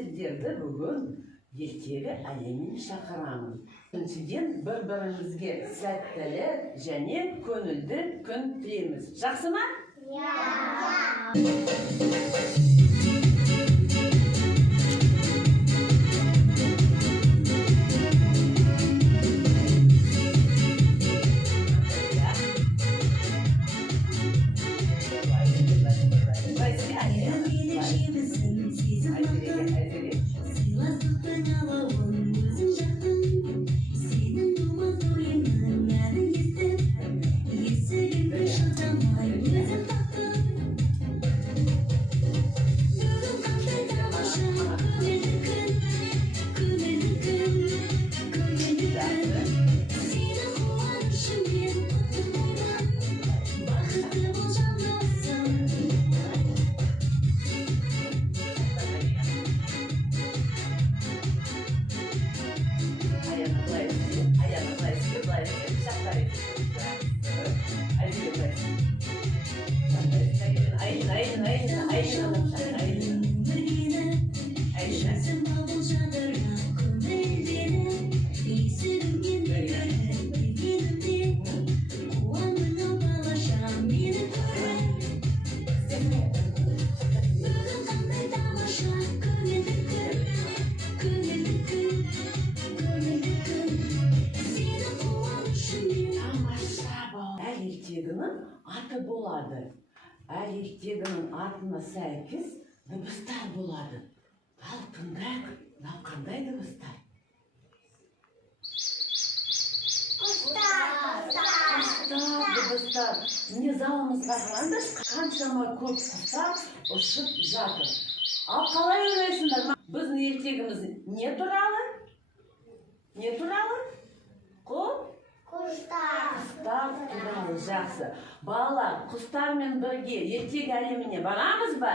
sizlerdi bugün ertegi әлемін шақырамын. Біріншіден бір-бірімізге сәттілі және көңілді күн тілейміз. Жақсы ма? Аты болады. Әр ертегінің атына сәйкес дыбыстар болады. Ал тыңдайық, мынау қандай дыбыстар? Дыбыстар. Міне залымызға қараңдар, қаншама көп құстар ұшып жатыр. Ал қалай ойлайсыңдар? Біздің ертегіміз не туралы? Не туралы? Құстар туралы. Жақсы. Балалар, құстармен бірге ертегі әлеміне барамыз ба?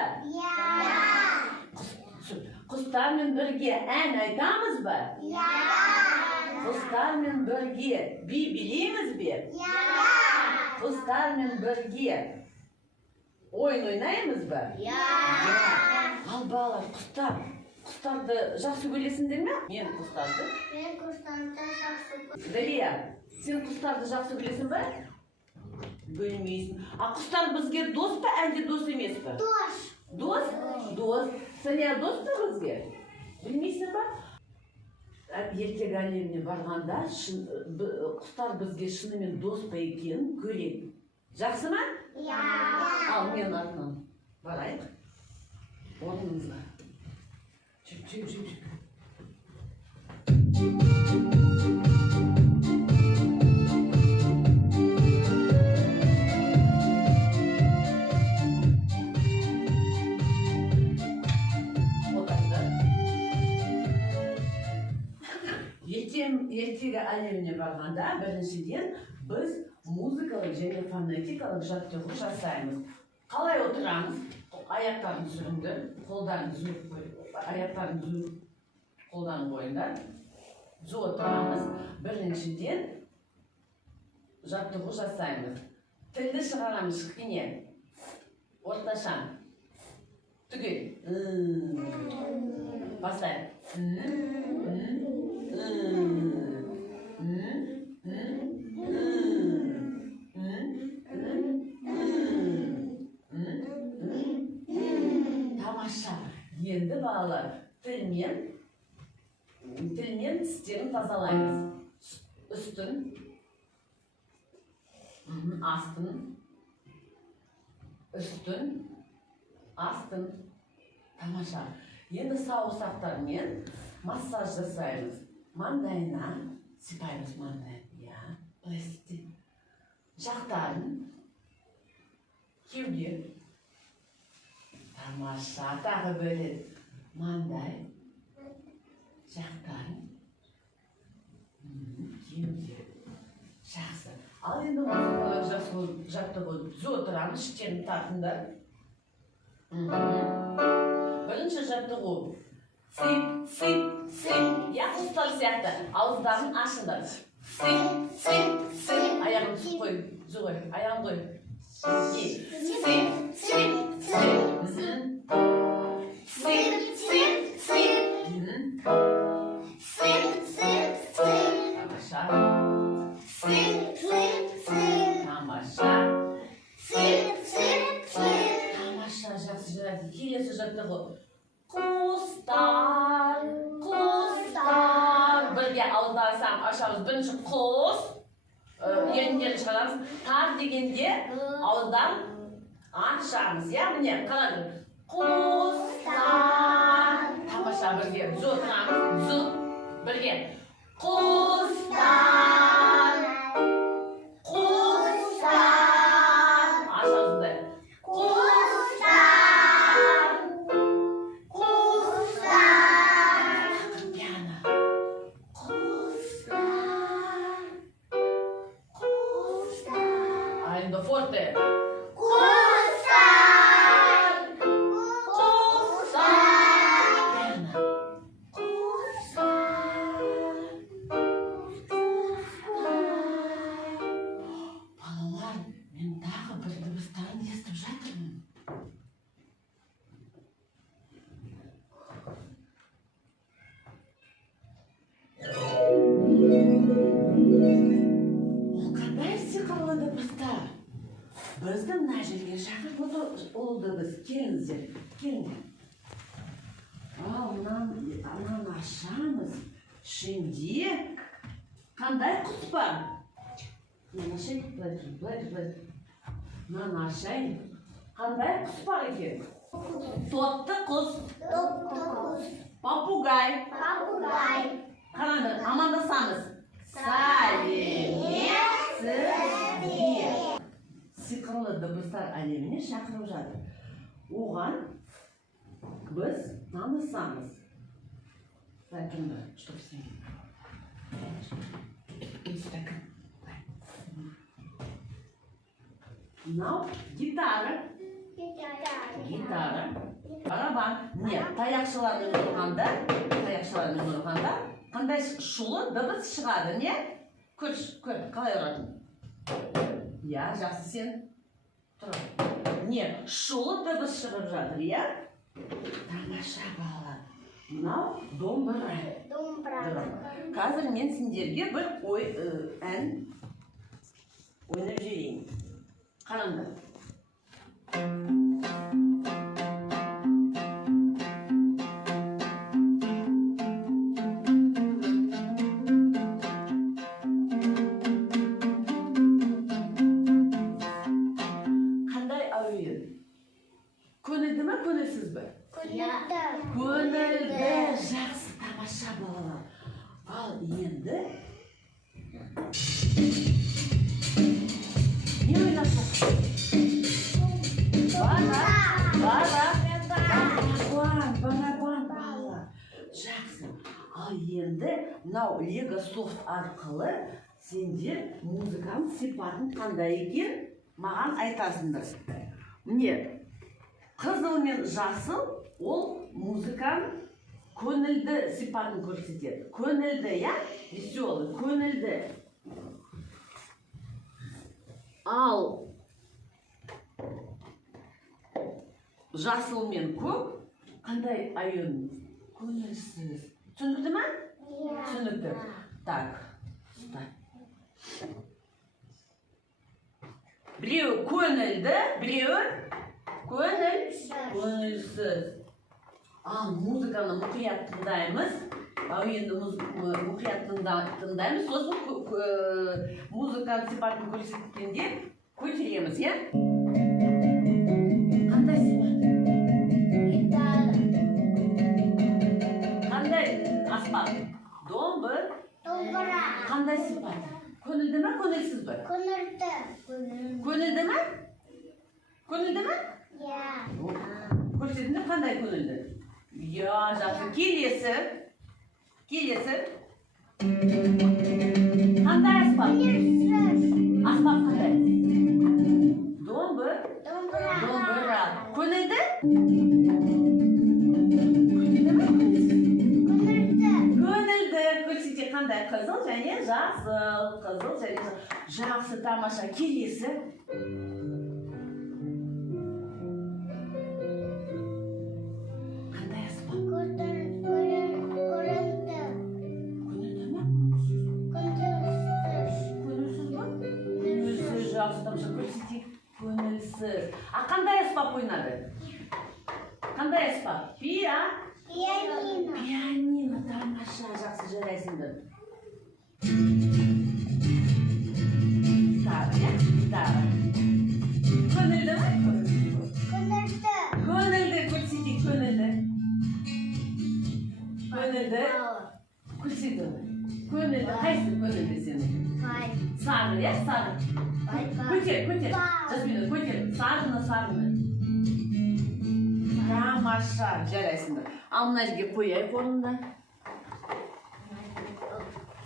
Құстармен бірге ән айтамыз ба? Құстармен бірге би билейміз бе? Құстармен бірге ойын ойнаймыз ба? Ал балалар, құстарды жақсы көресіңдер ме? Мен құстарды жақсы көресің. Дария, сен құстарды жақсы көресің ба? Бөлмейсің. А құстар бізге дос па, әлде дос емес па? Дос? Дос. Сәния дос па бізге? Білмейсің ба? Ертегі әлеміне барғанда құстар бізге шынымен дос па екенін көрейік. Жақсы ма? Ал мен артынан барайық. Орныңызға. Жүк. Ертегі әлеміне барғанда біріншіден біз музыкалық және фонетикалық жаттығу жасаймыз. Қалай отырамыз? Аяқтарын сүріңдір, аяқтарын қолдан қойыңдар. Отырамыз. Біріншіден жаттығу жасаймыз. Тілді шығарамыз кішкене. Орташа. Түгел. Бастайық. Тамаша. Енді балалар тілмен тістерін тазалаймыз. Үстін, астын, үстін, астын. Тамаша. Енді саусақтармен массаж жасаймыз. Маңдайына сипаймыз маңдайын. Жақтарын, кеуде. Тамаша. Тағы бөледі. Маңдай, жақтарын, кеуде. Жақсы. Ал енді музыкалық жаттығу отырамыз, іштерін тартыңдар. Бірінші жаттығу. Сип. Я құстар сияқты. Ауыздарын ашыңдар. Сип. Аяғын қой. Аяғын қой. Сип. келесі жаттығу. Құстар, құстар. Бірге ауыздан ашамыз. Бірінші құс. Еріндерін шығарамыз. Тар дегенде ауыздан ашамыз. Міне, қараңыз. Құстар. Тамаша бірге. Зу тұрамыз. Зу. Бірге. Құстар. Құстар. Ашамызды. Құстар. Құстар. Пиано. Құстар. Құстар. Айында форте. Біздің мына жерге шақырып oldu біз. Келіңіздер, келіңдер. Ананы ашамыз. Ішінде қандай құс бар? Мен ашайын, былай. Мынаны ашайын. Қандай құс бар екен? Тотты құс. Попугай. Қараңыз, амандасамыз. Сәлеметсіздер. Сиқырлы дыбыстар әлеміне шақырып жатыр. Оған біз танысамыз. Тәкімді, чтоб сен. Мынау гитара. Барабан. Не, таяқшылармен ұрғанда қандай шулы дыбыс шығады, не? Көр, қалай ұратын? Я, жақсы сен. Тұр. Не, шулы дыбыс шығып жатыр, я? Тамаша балалар. Мынау домбыра. Қазір мен сендерге бір ән ойнап жіберейін. Қараңдар. Көңілді ме, көңілсіз бе? Көңілді, жақсы, тамаша балалар. Ал енді не ойласақ? Барабан балалар. Жақсы. Ал енді мынау Лего софт арқылы сендер музыканың сипатын қандай екен маған айтасыңдар. Міне, қызыл мен жасыл ол музыканың көңілді сипатын көрсетеді. Көңілді, я? Веселый, көңілді. Ал жасыл мен көк қандай айын? Көңілсіз. Түсінікті ме? Түсінікті. Так. Біреу көңілді, біреу көңілсіз. Ал музыканы мұқият тыңдаймыз. Енді мұқият тыңдаймыз. Сосын музыканы сипатын көрсеткенде көтереміз, я? Қандай сипат? Қандай аспап? Домбыра. Қандай сипат? Көңілді ме, көңілсіз бе? Көңілді ме? Көңілді ме? Көрсетіңдер қандай көңілді? Я, жақсы. Келесі. Қандай аспап? Аспап қандай? Домбыра. Көңілді? Көңілді. Көрсете қандай? Қызыл және жасыл. Жақсы, тамаша. Келесі. Көңілсіз. А қандай аспап ойнады? asfalt? Pianino. Tamam жақсы жарайсыңдар. Gitara. Көңілді ме? Көңілді көрсетейік, көңілді. Көрсету. Көңілді, қайсы көңілді сені? Сары, иә? Сары. Көтер. Жасмина, көтер. Сарыны. Тамаша, жарайсыңдар. Ал мына жерге қояйық орнында.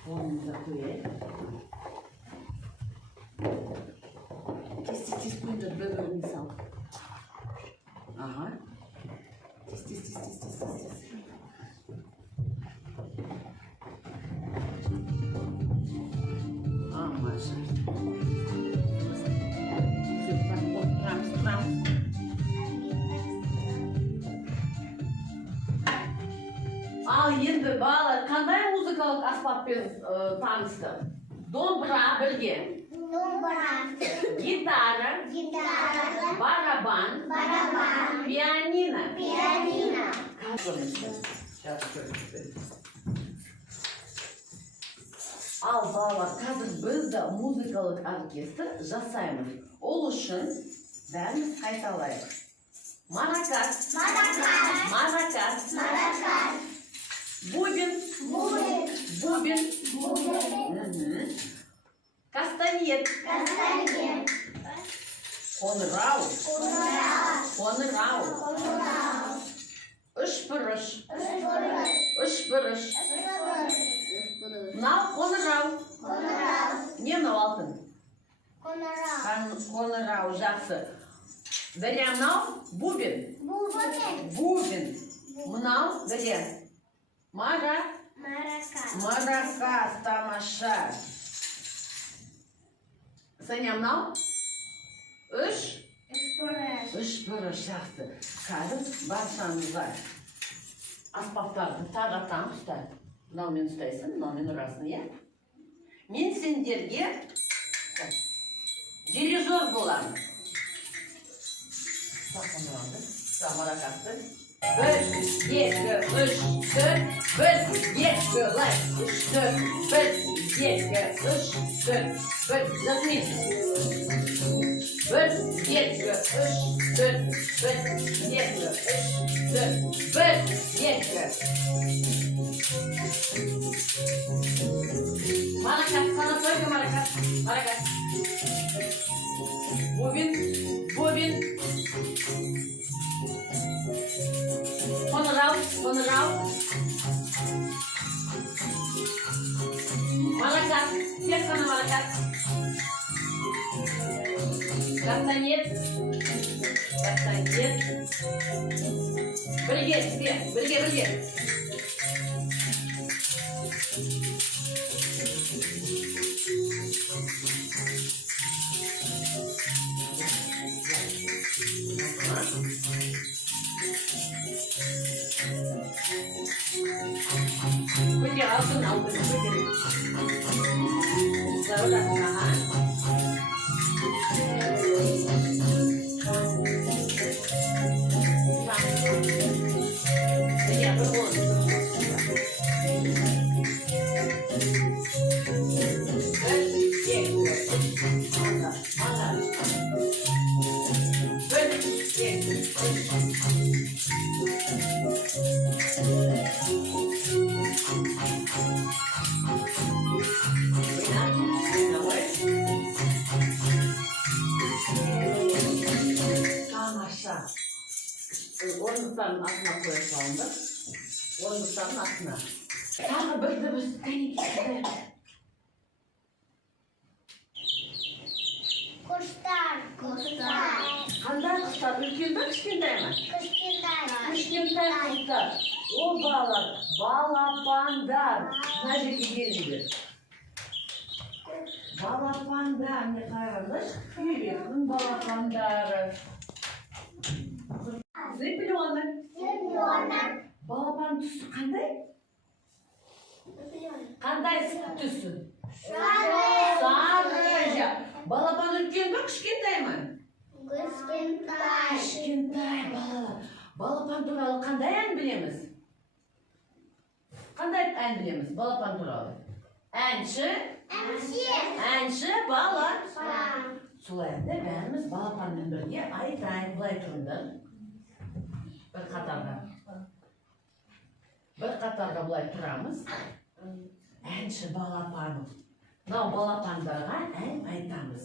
Орнымызға қояйық. Тез қойыңдар, бір-біріне сал. Ага. Тез. Маша. Все, отырамыз. Ал енді балалар қандай музыкалық аспаппен танысты? Домбыра білген. Гитара. Барабан. Pianino. Ал балалар, қазір бізді музыкалық оркестр жасаймыз. Ол үшін бәріміз қайталайық. Маракас. Бубен. Кастанет. Қоңырау. Үш бұрыш. Мынау қоңырау. Не мынау алтын? Қоңырау, жақсы. Дария, мынау бубен. Мынау Дария. Маракас, тамаша. Саня, мынау? Үш бұрыш, жақсы. Қазір баршаңызға аспаптарды таратамын, ұстай. Мынаумен ұстайсың, мынаумен ұрасың, иә? Мен сендерге дирижер боламын. Маракасты. 1, 2, 3, 4, 1, 2, 3, 4, Жасмин. 1, 2, 3, 4, Маракас, sana только Маракас. Бубен. Қоңырау. Маракас, тек қана Маракас. Кастанет. Бірге. Көтер, алтын, көтер. Orundukların altına koyalım. Orundukların altına. Tағы бірді біз кәнекейді. Құштар. Қандай құстар? Үлкен бе, кішкентай ма? Кішкентай құстар. Ол балапандар. Мына жерге келіңдер. Балапандар, не қараңыз? Үйректің балапандары. Цыпленок. Балапан түсі қандай? Қандай түсі? Сары. Балапан үлкен бе, кішкентай ма? Кішкентай. Кішкентай балалар. балапан туралы қандай ән білеміз? Қандай ән білеміз балапан туралы? Әнші балапан. Солай әнді бәріміз балапанмен бірге айтайық, былай тұрыңдар. Бір қатарға былай тұрамыз. Әнші балапаным. Мынау балапандарға ән айтамыз.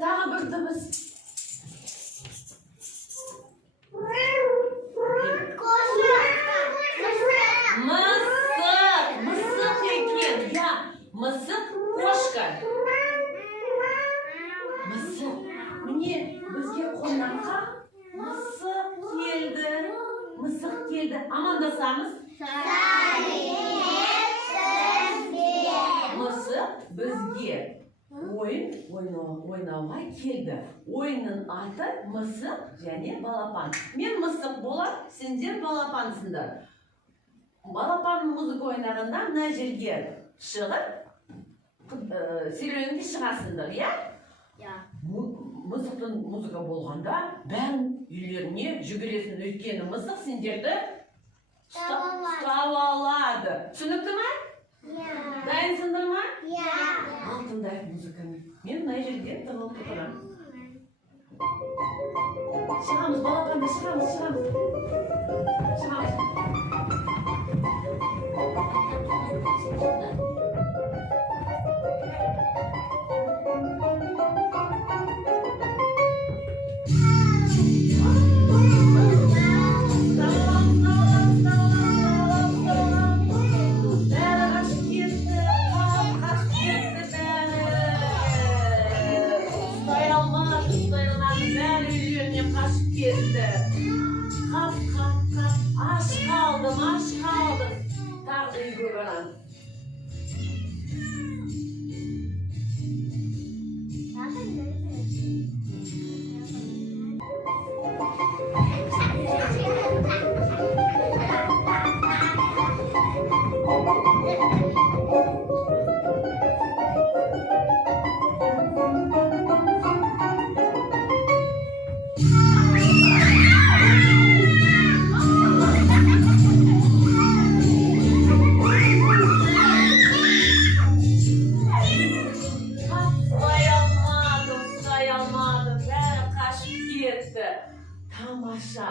Daha bir dımız. Мысық екен. Я, мысық кошка. Мысық. Міне бізге қонаққа мысық келді. Амандасамыз. Мысық бізге ойнауға келді. Ойынның аты мысық және балапан. Мен мысық болам, сендер балапансыңдар. Балапан музыка ойнағанда мына жерге шығып, серуенге шығасыңдар, иә? Мысықтың музыка болғанда бәрін үйлеріне жүгіресің, өйткені мысық сендерді ұстап алады. Түсінікті ме? Дайынсыңдар ма? Ал тыңдайық музыканы. Мен мына жерде тығылып отырамын. Шығамыз, балапанда шығамыз. Aç kaldım. Tarlayı gören. Tamamsa.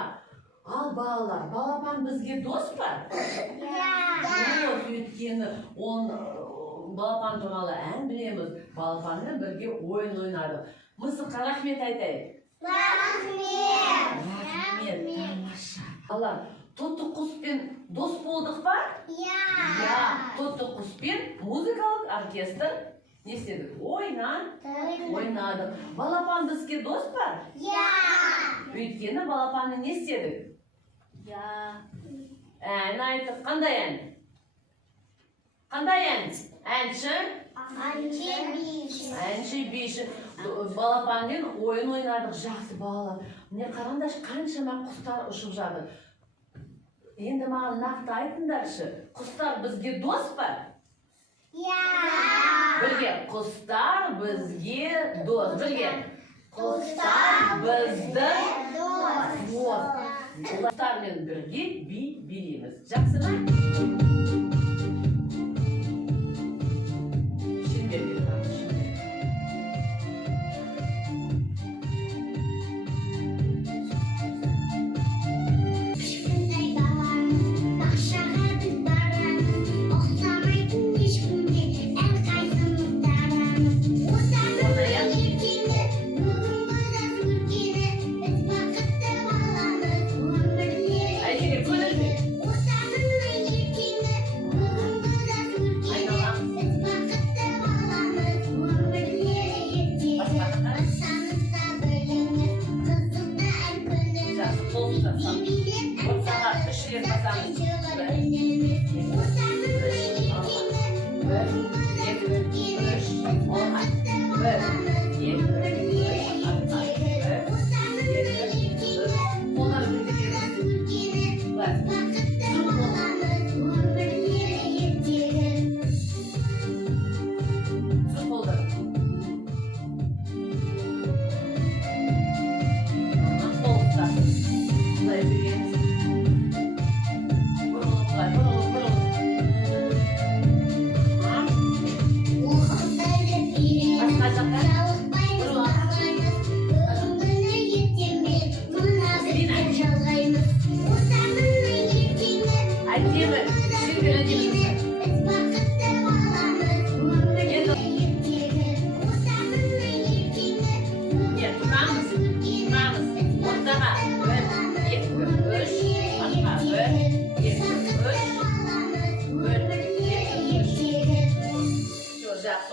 Al bağlar. Balapan bizge dost var. Өйткені балапан туралы ән білеміз. Балапанмен бірге ойын ойнадық. Мысыққа рахмет айтайық. Рахмет. Тамаша. Алар, тотты құспен дос болдық ба? Тотты құспен музыкалық оркестр не істедік? Ойнадық. Балапан бізге дос бар? Өйткені балапанны не істедік? Ән айттық. Қандай ән? Әнші биші. Балапанмен ойын ойнадық, жақсы балалар. Міне қараңдаршы, қаншама құстар ұшып жатыр. Енді маған нақты айтыңдаршы, құстар бізге дос па? Бірге, құстар бізге дос. Бірге, құстар бізді Ularмен birge bi bilemiz. Жақсы ма?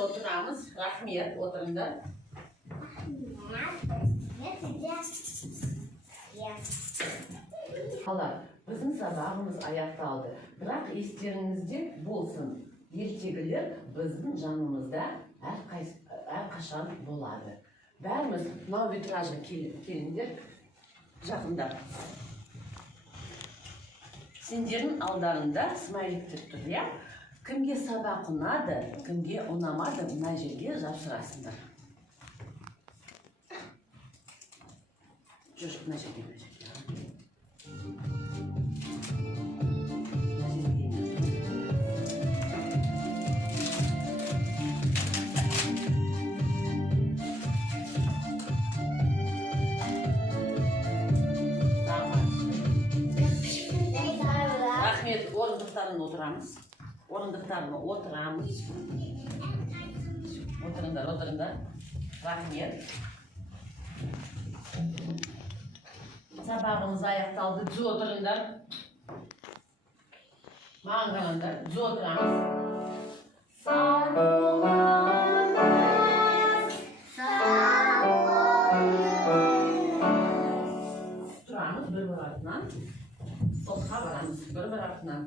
Oturamiz, rahmet, o'tiringlar. Hala, bizim sabahımız ayakta aldı. Bırak isterinizde bolsun. Ertegiler bizim canımızda her kaşan boladı. Bärimiz mına vitrajga kelindir. Жақында. Сендердің алдарында смайлик тұрып, ya? Kimге sabah ұнады, kimге ұнамады, мына жерге жапсырасыңдар. Жүр, мына жерге. Рахмет, орындықтарын отырамыз. Орындықтарына отырамыз. Отырыңдар. Рахмет. Sabahımız аяқталды. Жүз отырыңдар. Маған қараңдар. Жүз отырамыз. Сау болыңыз. Тұрамыз бір артынан. Сотқа барамыз бір артынан.